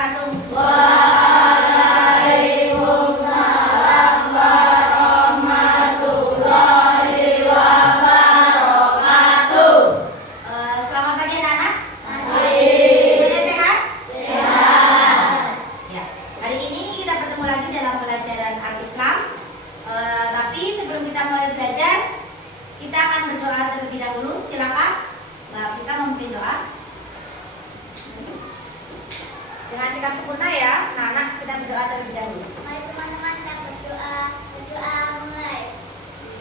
wabarakatuh. Waalaikumsalam warahmatullahi wabarakatuh. Selamat pagi anak-anak. Pagi. Semuanya sehat? Sehat. Ya, hari ini kita bertemu lagi dalam pelajaran Al-Islam. Tapi sebelum kita mulai belajar, kita akan berdoa terlebih dahulu. Silakan Mbak kita memimpin doa. Dengan sikap sempurna ya, anak-anak kita berdoa terlebih dahulu. Mari teman-teman kita berdoa. Berdoa mulai.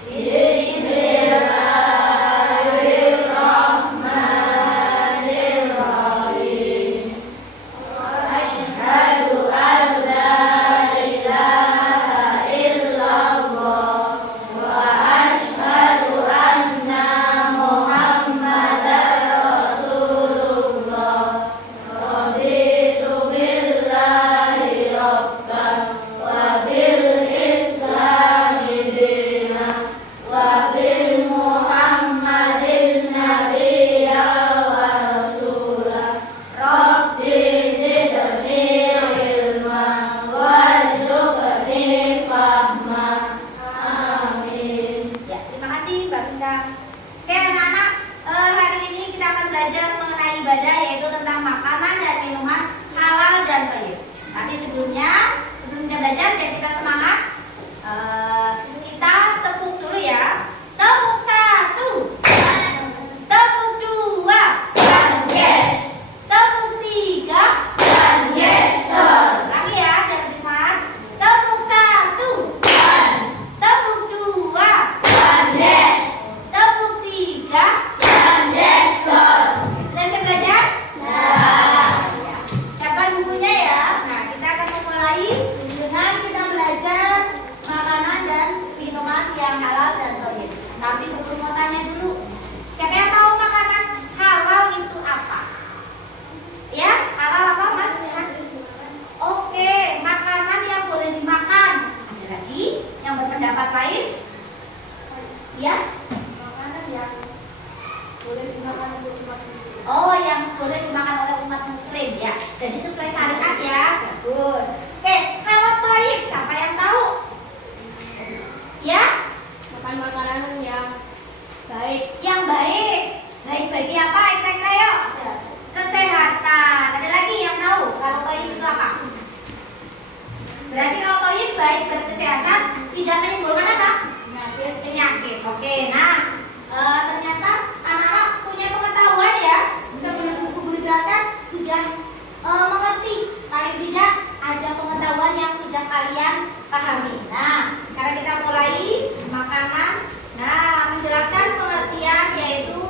Bismillahirrahmanirrahim. Asyhadu an la ilaha illallah wa asyhadu anna Muhammadar Rasulullah. Raditu billahi rabban wa bil islami dinan wa bil Muhammadin nabiyya wa rasulah. Rabbi zidni ilman warzuqni fahma. Amin. Ya, terima kasih Mbak Rizka. Oke anak-anak, hari ini kita akan belajar mengenai ibadah, yaitu tentang makanan dan minuman halal dan thayyib. Tapi sebelum kita belajar dan kita semangat, kita tepuk dulu ya. Tepuk 1, tepuk 2, Yes. tepuk 3, Yes, sir. lagi ya, biar lebih semangat. Tepuk 1, tepuk 2, Yes. tepuk 3. Yes, sir. Sudah siap belajar? Nah. Ya. Siapkan bukunya ya. Nah, kita akan memulai dengan kita belajar makanan dan minuman yang halal dan thayyib. Tapi perlu mau tanya dulu. Siapa yang tahu makanan halal itu apa? Ya, halal apa Mas? Oke, makanan yang boleh dimakan. Ada lagi yang berpendapat lain? Ya, makanan yang boleh dimakan oleh umat muslim. Oh, yang boleh dimakan oleh umat muslim ya. Jadi sesuai syariat ya. Bagus. Oke, kalau thayyib siapa yang tahu? Ya? Makan makanan yang baik. Yang baik. Baik bagi apa? Kira-kira yuk. Kesehatan. Ada lagi yang tahu kalau thayyib itu apa? Berarti kalau thayyib baik berkesehatan, tidak menimbulkan apa? Penyakit. Oke, nah ternyata anak-anak punya pengetahuan ya. Sebelum guru jelaskan sudah mengerti. Paling tidak ada pengetahuan yang sudah kalian pahami. Nah, sekarang kita mulai makanan. Nah, menjelaskan pengertian yaitu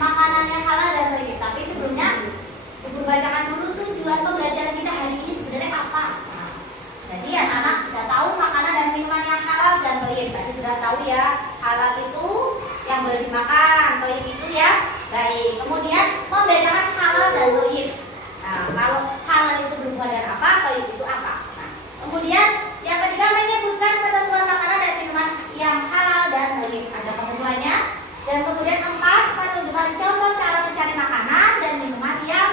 makanan yang halal dan thayyib. Tapi sebelumnya guru bacakan dulu tujuan pembelajaran kita hari ini sebenarnya apa. Nah, jadi anak-anak bisa tahu makanan dan minuman yang halal dan thayyib. Tadi sudah tahu ya, halal itu yang boleh dimakan, thayyib itu ya baik. Kemudian membedakan halal dan thayyib. Nah, kalau halal itu berhubungan dengan apa, thayyib itu apa. Nah, kemudian yang ketiga menyebutkan ketentuan makanan dan minuman yang halal dan thayyib. Ada ketentuannya. Dan kemudian 4, menunjukkan contoh cara mencari makanan dan minuman yang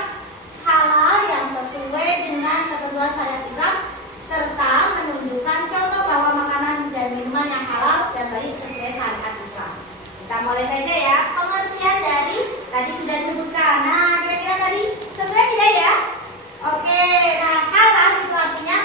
halal yang sesuai dengan ketentuan syariat Islam, serta menunjukkan contoh bahwa makanan dan minuman yang halal dan thayyib sesuai syariat Islam. Kita mulai saja ya. Pengertian dari tadi sudah disebutkan. Nah, kira-kira tadi sesuai tidak ya? Oke, nah halal itu artinya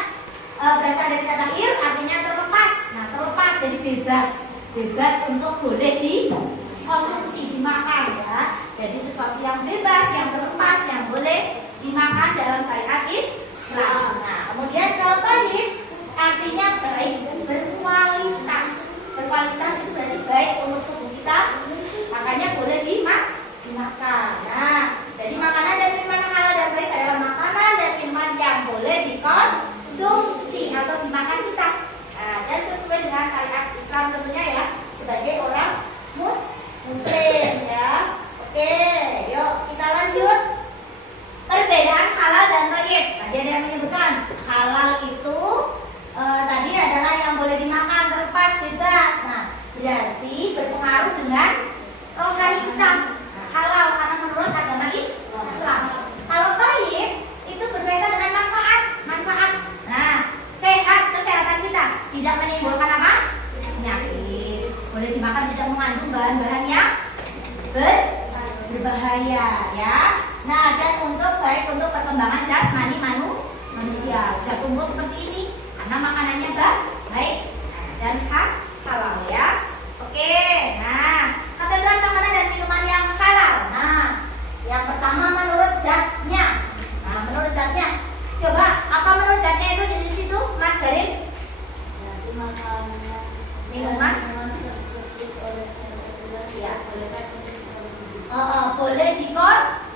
berasal dari kata ir, artinya terlepas. Nah, terlepas jadi bebas. Bebas untuk boleh dikonsumsi, dimakan ya. Jadi sesuatu yang bebas, yang terlepas, yang boleh dimakan dalam syariat Islam. Nah, kemudian kalau thayyib artinya baik, berkualitas. Berkualitas itu berarti baik untuk tubuh kita, makanya boleh dimakan. Nah, jadi makanan dan minuman yang halal dan baik adalah makanan dan minuman yang boleh dikonsumsi atau dimakan kita. Nah, dan sesuai dengan syariat Islam tentunya ya, sebagai orang muslim ya. Oke, yuk kita lanjut. Perbedaan halal dan thayyib. Tadi ada yang menyebutkan halal itu tadi adalah yang boleh dimakan, terlepas, bebas. Nah, berarti berpengaruh dengan rohani kita. Nah, halal karena menurut agama Islam. Kalau thayyib tidak mengandung bahan-bahan yang berbahaya ya. Nah, dan baik untuk perkembangan jasmani manusia bisa tumbuh seperti ini karena makanannya baik dan halal ya. Oke, nah ketentuan makanan dan minuman yang halal. Nah, yang pertama menurut zatnya. Nah, menurut zatnya, coba apa menurut zatnya itu di situ, Mas Garin? Minuman? Ya, boleh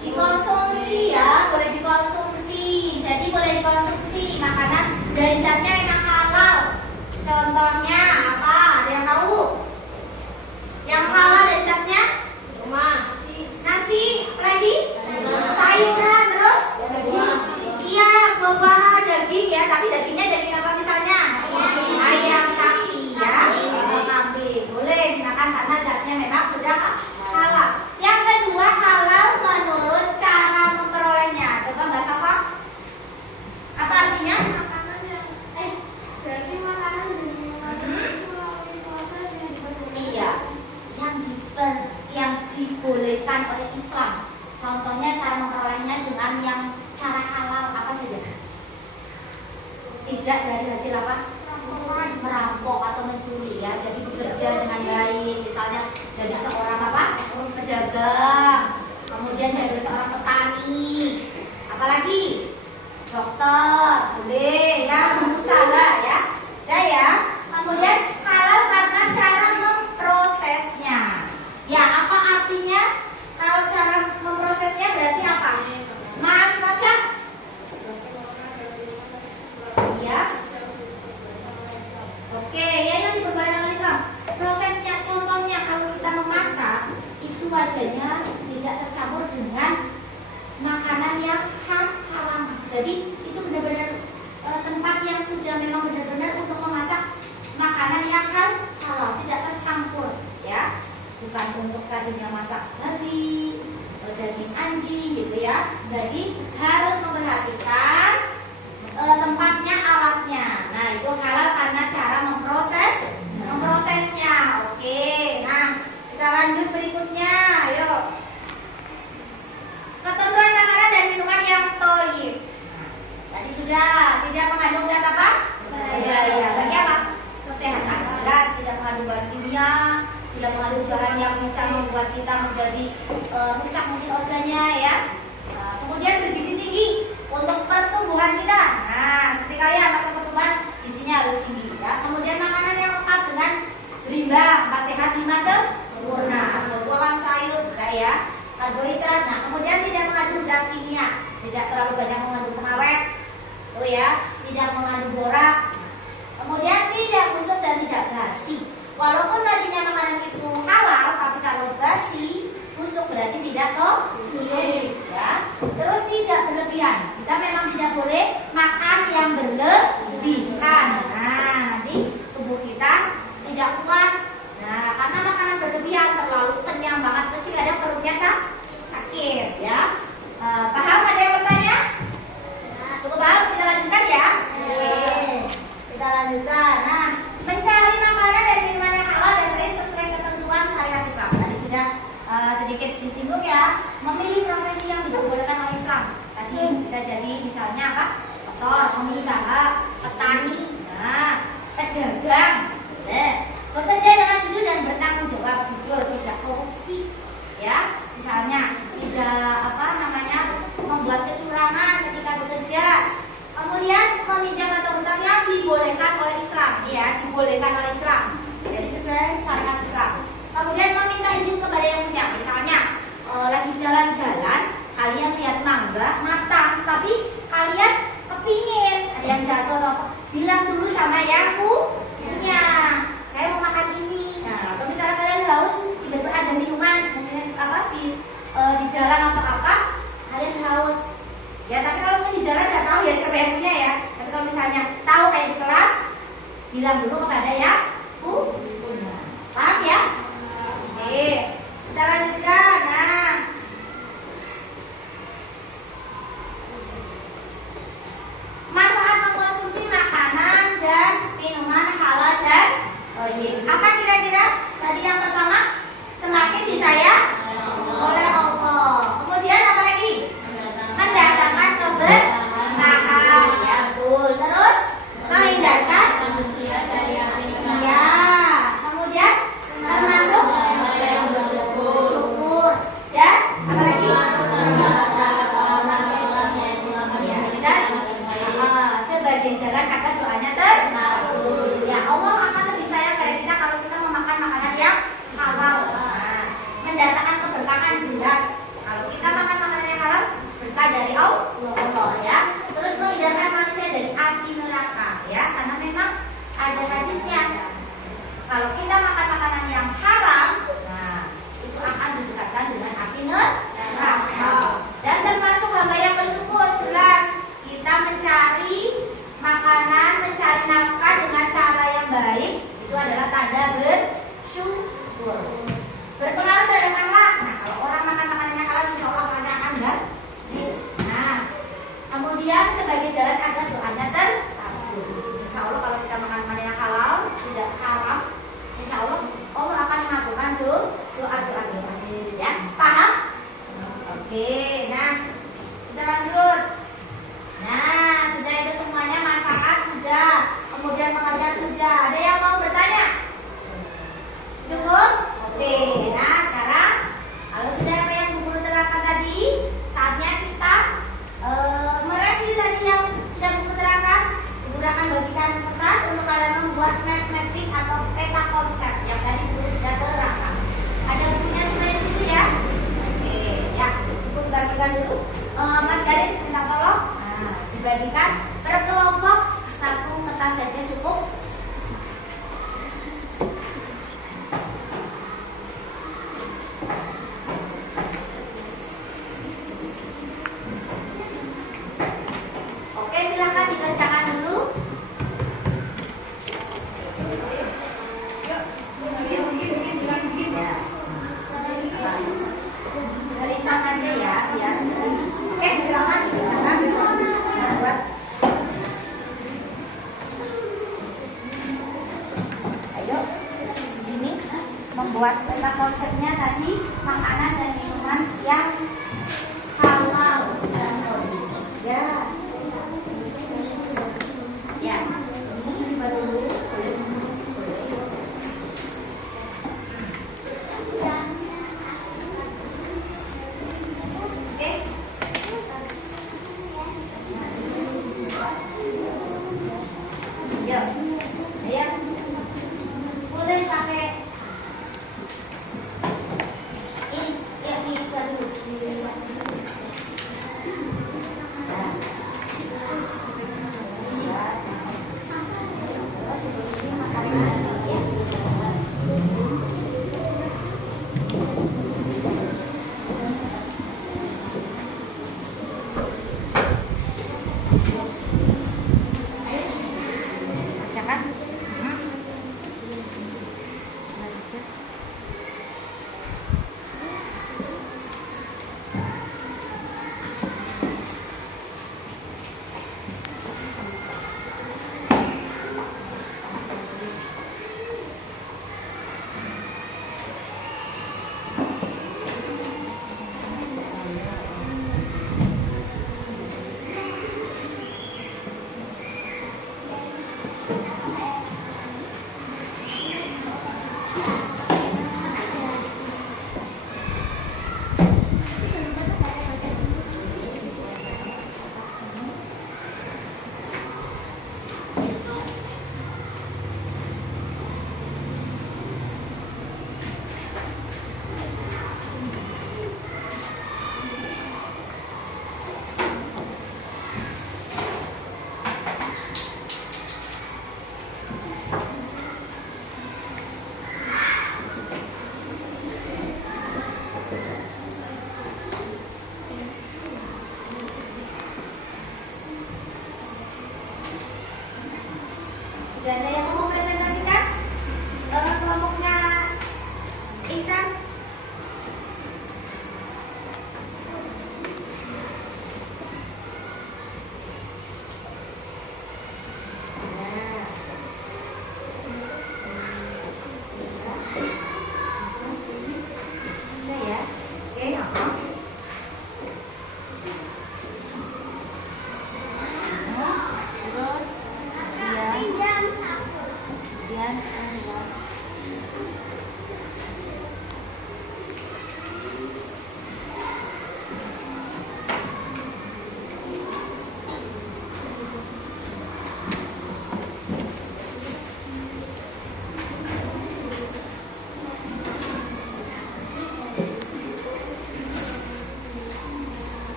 dikonsumsi ya, boleh dikonsumsi. Jadi boleh dikonsumsi makanan dari zatnya memang halal. Contohnya apa? Ada yang tahu? Yang halal dari zatnya? Nasi, lagi? Sayuran, terus? Iya, buah-buahan, daging ya. Tapi dagingnya daging apa misalnya? Ayam, sapi ya, kambing. Boleh digunakan karena zatnya memang sudah halal. Yang kedua halal menurut cara memperolehnya. Coba Mbak Safa, apa artinya? Berarti makanan dan minuman itu melalui proses yang diperbolehkan. Iya, yang dibolehkan oleh Islam. Contohnya cara memperolehnya dengan yang cara halal apa saja? Tidak dari hasil apa? Merampok atau mencuri ya. Jadi bekerja dengan baik, misalnya jadi seorang apa? Pedagang, kemudian jadi seorang petani, apalagi dokter, boleh ya, pengusaha ya. Saya kemudian halal karena cara memprosesnya. Ya, apa artinya? Kalau cara memprosesnya berarti apa? Mas Nasya? Iya. Oke, ya yang diperbolehkan oleh Islam. Prosesnya, contohnya kalau kita memasak, itu wajahnya tidak tercampur dengan makanan yang halal. Jadi itu benar-benar tempat yang sudah memang benar-benar untuk memasak makanan yang halal, tidak tercampur ya. Bukan untuk tadinya masak kari, daging anjing gitu ya. Jadi harus memperhatikan tempatnya, alatnya. Nah, itu halal karena cara memprosesnya. Oke, nah kita lanjut berikutnya. Ayo. Ketentuan makanan dan minuman yang thayyib. Tadi sudah tidak mengandung zat apa? Berbahaya. Bagi apa? Kesehatan. Jelas tidak mengandung bahan kimia, tidak mengandung bahan yang bisa membuat kita menjadi rusak mungkin organnya ya. Kemudian bergizi tinggi untuk pertumbuhan kita. Nah, seperti kalian masa pertumbuhan gizinya harus tinggi ya. Kemudian makanan yang lengkap dengan berimbang, 4 sehat 5 sempurna. Buah-buahan, sayur bisa ya. Karbohidrat. Nah, kemudian tidak mengandung zat kimia, tidak terlalu banyak mengandung pengawet, tuh ya, tidak mengandung borak. Kemudian tidak busuk dan tidak basi. Walaupun tadinya makanan itu halal, tapi kalau basi, busuk berarti tidak thayyib ya. Terus tidak berlebihan. Kita memang tidak boleh makan yang berlebihan. Nah, nanti tubuh kita tidak kuat. Nah, karena makanan berlebihan terlalu kenyang banget, pasti kadang perutnya sakit ya. Paham? Ada yang bertanya? Cukup paham? Kita lanjutkan ya. Kita lanjutkan. Nah, mencari makanan dan minuman yang halal dan baik sesuai ketentuan syariat Islam. Tadi sudah sedikit disinggung ya. Memilih profesi yang diperbolehkan oleh Islam. Tadi bisa jadi misalnya apa? Dokter, pengusaha, petani, nah, pedagang. Bekerja dengan jujur dan bertanggung jawab, jujur, tidak korupsi, ya. Misalnya tidak membuat kecurangan ketika bekerja. Kemudian meminjam atau utang yang dibolehkan oleh Islam, ya, dibolehkan oleh Islam. Jadi sesuai syariat Islam. Kemudian meminta izin kepada yang punya. Misalnya lagi jalan-jalan, kalian lihat mangga matang, tapi kalian kepingin, ada yang jatuh atau bilang dulu sama yang punya, saya mau makan ini. Nah, atau misalnya kalian haus, tiba-tiba ada minuman, mungkin di jalan atau apa, kalian haus. Ya, tapi kalau di jalan nggak tahu ya siapa yang punya ya. Tapi kalau misalnya tahu kayak di kelas, bilang dulu kepada yang punya. Paham ya? Oke, kita lanjutkan. Nah, manfaat mengkonsumsi makanan dan minuman halal dan thayyib. Apa kira-kira? Tadi yang pertama doa ya. Paham? Oke, nah kita lanjut. Nah, sudah itu semuanya, manfaat sudah, kemudian pengertian sudah. Ada yang mau bertanya? Cukup? Oke, nah sekarang kalau sudah apa yang Bu Guru terangkan tadi, saatnya kita mereview tadi yang sudah Bu Guru terangkan. Bu Guru akan bagikan kertas untuk kalian membuat map mapping atau peta konsep yang tadi Bu Guru sudah terangkan. Ada bukunya semua di situ ya. Oke, ya, cukup bagikan dulu. Mas Garin minta tolong dibagikan per kelompok satu kertas saja cukup. Oke, silakan dikerjakan dulu. Tulisan aja ya, biar. Oke, silakan dikerjakan. Buat. Ayo, di sini membuat peta konsepnya tadi makanan dan minuman yang halal dan ya. Ya, ini baru dulu. Oke. Ya, ya. Boleh pakai ini, ya ini dulu.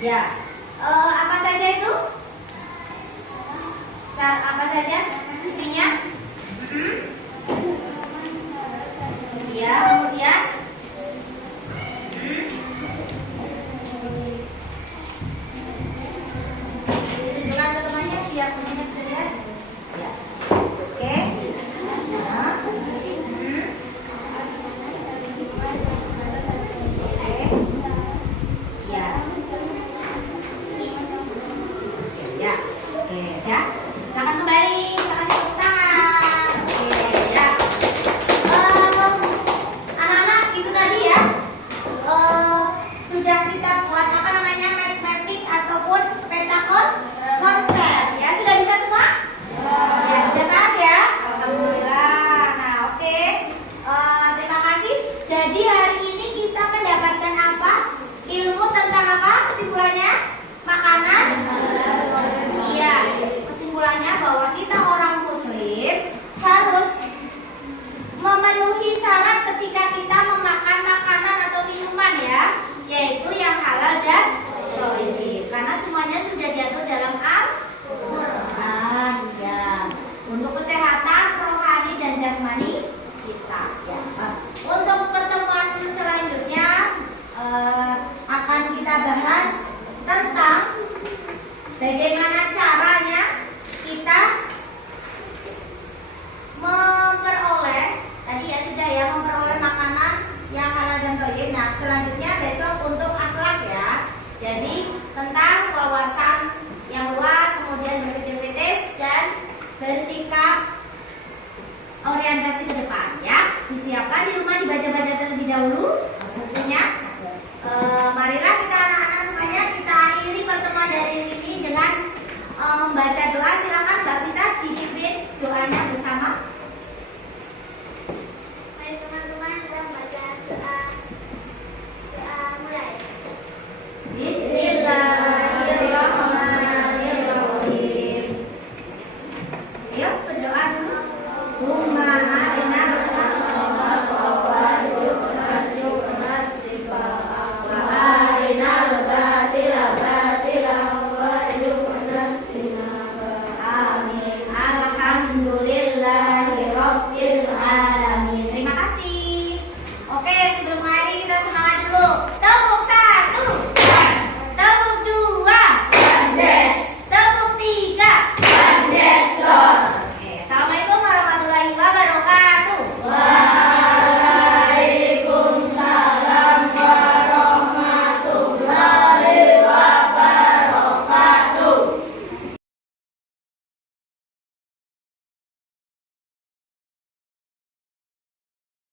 Ya, apa saja itu? Apa saja isinya? Ya, kemudian tunjukkan ke temannya biar temannya bisa lihat. Ya, oke. Ya. Ya, oke, ya. Silakan kembali. Terima kasih tepuk tangan. Oke, ya. Anak-anak itu tadi ya. Sudah kita buat apa namanya mapping ataupun peta konsep. Ya, sudah bisa semua? Ya, sudah paham ya? Alhamdulillah. Nah, oke. Terima kasih. Jadi hari ini kita mendapatkan apa? Ilmu tentang apa? Kesimpulannya? Makanan? Iya, kesimpulannya bahwa kita orang muslim harus memenuhi syarat ketika kita memakan makanan atau minuman ya, yaitu yang halal dan thayyib. Karena semuanya sudah diatur dalam Al-Qur'an ya. Untuk kesehatan rohani dan jasmani kita ya. Untuk pertemuan selanjutnya akan kita bahas tentang bagaimana caranya kita memperoleh, tadi ya sudah ya, memperoleh makanan yang halal dan thayyib. Nah, selanjutnya besok